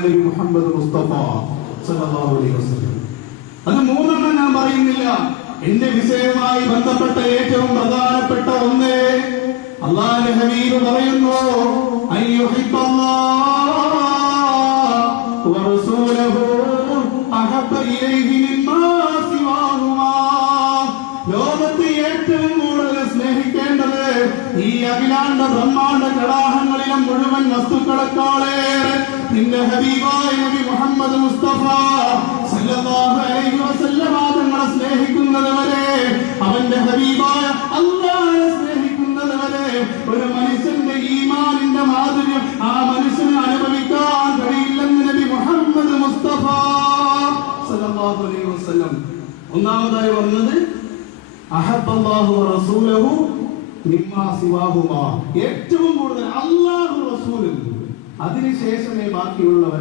നബി മുഹമ്മദ് മുസ്തഫ സല്ലല്ലാഹു അലൈഹി വസല്ലം. അത് മൂന്നെണ്ണം ഞാൻ പറയുന്നില്ല. എന്റെ വിഷയവുമായി ബന്ധപ്പെട്ട ഏറ്റവും പ്രധാനപ്പെട്ട ഒന്ന് അല്ലാഹുവിന്റെ ഹബീബ് പറയുന്നു, അയ്യുഹിബ്ബല്ലാഹു വറസൂലുഹു അഹബ്ബ ഇലൈഹി മിമ്മാ സിവാഹുമാ. ലോകത്ത് ഏറ്റവും കൂടുതൽ സ്നേഹിക്കേണ്ടത് ഈ അഖിലാണ്ട ബ്രഹ്മാണ്ട കടാഹങ്ങളിലും മുഴുവൻ വസ്തുക്കളെക്കാളേറെ നിന്റെ ഹബീബായ നബി മുഹമ്മദ് മുസ്തഫ സല്ലല്ലാഹു അലൈഹി വസല്ലം തങ്ങളെ സ്നേഹിക്കുന്നത് വരെ, അവന്റെ ഹബീബായ അല്ലാഹുവിനെ സ്നേഹിക്കുന്നത് വരെ ഒരു മനുഷ്യന്റെ ഈമാനിന്റെ മാധുര്യം ആ മനുഷ്യന് അനുഭവിക്കാൻ കഴിയില്ലെന്ന് നബി മുഹമ്മദ് മുസ്തഫ സല്ലല്ലാഹു അലൈഹി വസല്ലം. ഒന്നാമതായി പറഞ്ഞത് അഹബ്ബല്ലാഹു വറസൂലുഹു മിമ്മാ സിവാഹുമാ. ഏറ്റവും കൂടുതൽ അല്ലാഹു റസൂലും അതിനുശേഷമേ ബാക്കിയുള്ളവർ.